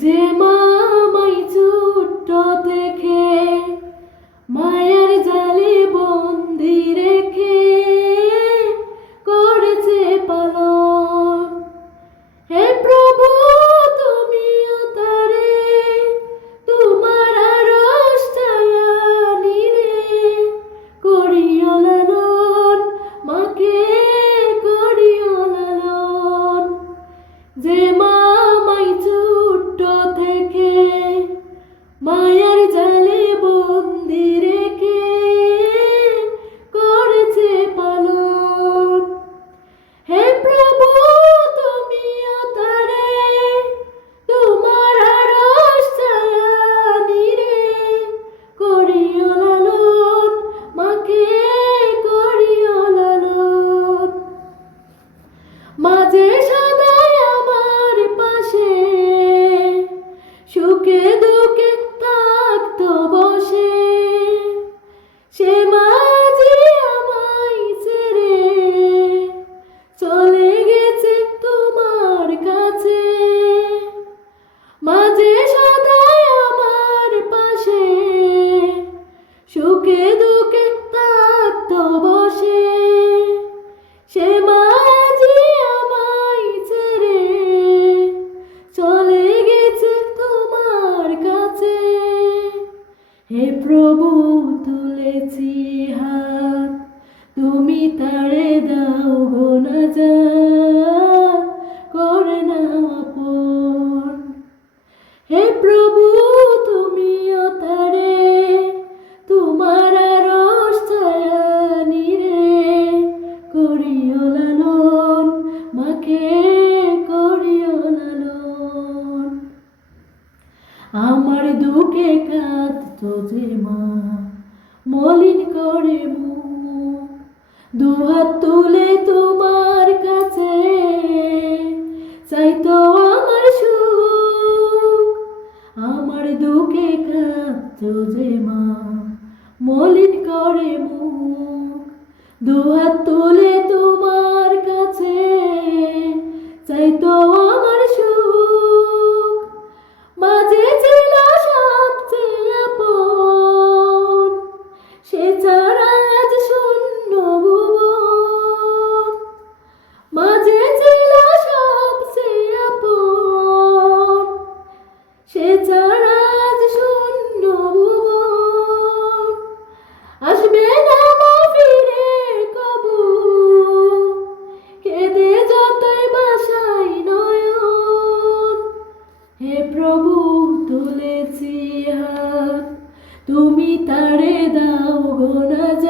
যে মা আমায় ছোট্ট থেকে মায়ের জালে বন্দি রেখে করেছে পালন। হে প্রভু, তুমিও তারে তোমার আরশ ছায়া নিরে করিও লালন, মাকে করিও লালন। যে মা আমায় ছোট্ট থেকে মায়ার জালে বন্দি রেখে করেছে পালন। হে প্রভু, তুমিও তারে তোমার আরশ ছায়া নিরে করিও লালন, মাকে করিও লালন। মাঝে সদাই আমার পাশে সুখে দুঃখে থাকতো বসে, সে মাঝে আমায় ছেড়ে চলে গেছে তোমার কাছে। মাঝে সদাই আমার পাশে সুখে দুঃখে থাকতো বসে, সে মাঝে আমায় ছেড়ে চলে গেছে তোমার কাছে। হে প্রভু, তুলেছি হাত, তুমি তারে দাও গো নাজাত, করে নাও আপন। হে প্রভু, তুমিও তারে তোমার আরশ ছায়া নিরে করিও লালন, মাকে করিও লালন। আমার দুঃখে কাঁদতো যে মা মলিন করে মুখ, দুহাত তুলে তোমার কাছে চাইতো আমার সুখ। আমার দুঃখে কাঁদতো যে মা মলিন করে মুখ, দুহাত তুলে তোমার কাছে চাইতো আমার সুখ। মাঝে ছিল সবচেয়ে আপন, সে ছাড়া আজ শূন্য ভুবন। মাঝে ছিল সবচেয়ে আপন, সে ছাড়া আজ শূন্য ভুবন। আসবে না মা ফিরে কবু, কেঁদে যতই বাসাই নয়ন। হে প্রভু, তুলেছি হাত, তুমি তারে দাও গো নাজাত।